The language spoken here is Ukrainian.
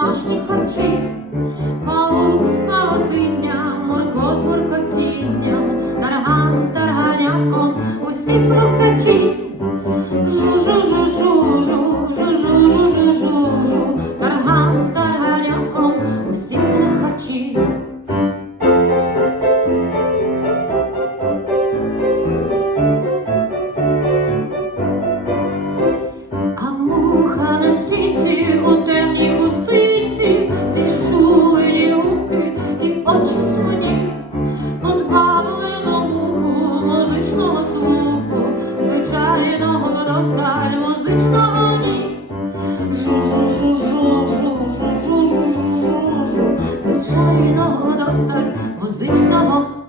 домашні харчі, паук з павутинням, мурко з муркотінням, тарган з тарганятком, усі слухачі, жу-жу-жу. простор музичного.